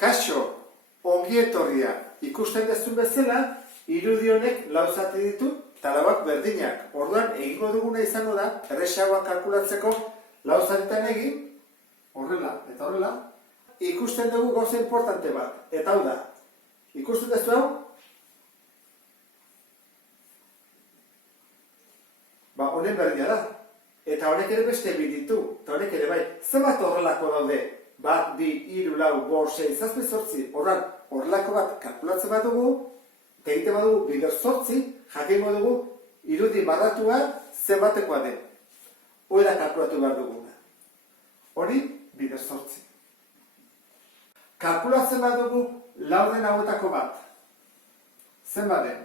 Kaixo, ongi etorria, ikusten dezun bezala, irudi honek lau zati ditu, eta lauak berdinak. Orduan, egingo duguna izango da, erresagoa kalkulatzeko lau zatitan egin, horrela eta horrela, ikusten dugu gauza importante bat, eta hau da, ikusten dezu hau? Honen berdina da, eta honek ere beste bi ditu, eta honek ere bai, zenbat horrelako daude? Bat, bi, hiru, lau, bost, sei, zazpi, zortzi, horrelako bat kalkulatzen badugu, eta egiten badugu bider zortzi, jakingo dugu irudi badatua zenbatekoa den. Hori da kalkulatu behar duguna. Hori, bider zortzi. Kalkulatzen badugu laurden hauetako bat. Zenbat den?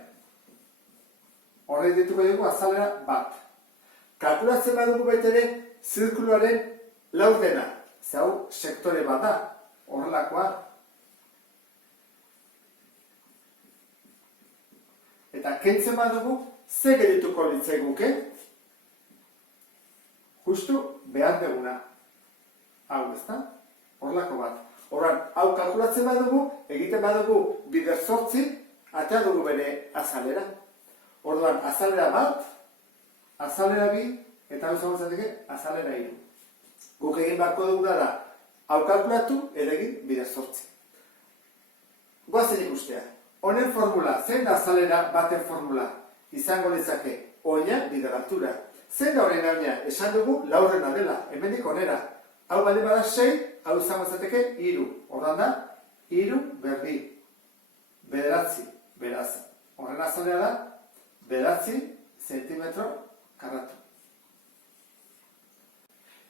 Horre dituko dugu azalera bat. Kalkulatzen badugu baita ere zirkuluaren laurdena. Ze hau sektore bat da, horrelakoa. Eta kentzen badugu, ze gerituko litzaiguke? Justu behar duguna. Hau, ezta? Horrelako bat. Horran, hau kalkulatzen badugu, egiten badugu bider zortzi, atea dugu bere azalera. Orduan, azalera bat, azalera bi, eta hau zagotzateke, azalera hiru. Guk egin beharko duguna da, hau kalkulatu, egin bider zortzi. Goazen ikustea. Honen formula, zein da azalera baten formula? Izango litzake, oina bider altura. Zein da horren oina? Esan dugu laurrena dela, hemendik onera. Hau baldin bada 6, hau izango litzateke 3. Horran da, 3 berdi. 9, beraz. Horren azalera da, 9 zentimetro karratu.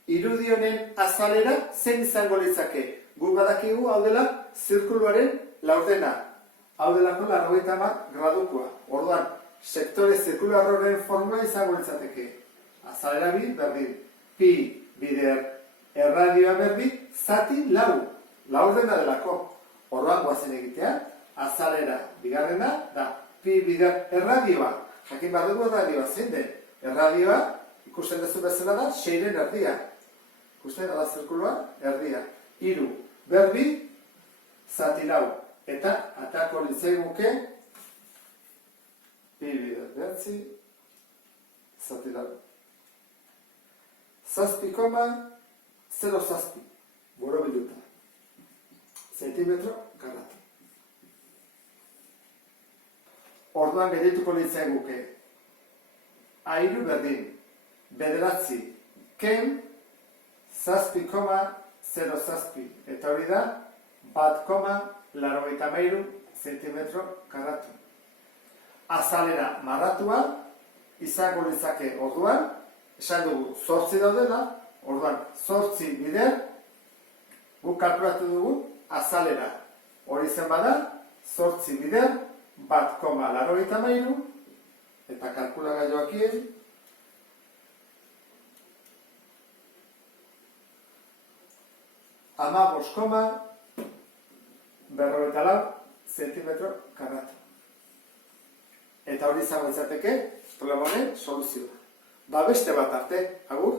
Irudi honen azalera zein izango litzake? Guk badakigu hau dela zirkuluaren laurdena. Hau delako 90 gradukoa. Orduan, sektore zirkular horren formula izango litzateke. Azalera bi berdin. Pi bider erradioa berdin, zati lau. Laurdena delako. Orduan goazen egitea, azalera bigarrena da pi bider erradioa. Jakin behar dugu erradioa zein den. Erradioa, ikusten dezu bezala da, 6-ren erdia. Ikusten da zirkulua, erdia. 3 berbi, zati lau. Eta atako litzaiguke, pi bider behatzi, zati lau. Zazpi koma, 0 zazpi, borobiluta. Zentimetro karratu. Orduan gerituko litzaiguke, airu berdin, bederatzi, ken, zazpi koma, 0 zazpi. Eta hori da, 1,83 zentimetro karratu. Azalera marratua, izango litzake orduan, esan dugu 8 daudela, orduan 8 bider, guk kalkulatu dugu azalera. Hori zen bada, 8 bider, 1,83, eta kalkulagailuakien, 15,54 zentimetro karratu. Eta hori izango izateke, problema honen soluzioa. Beste bat arte, agur!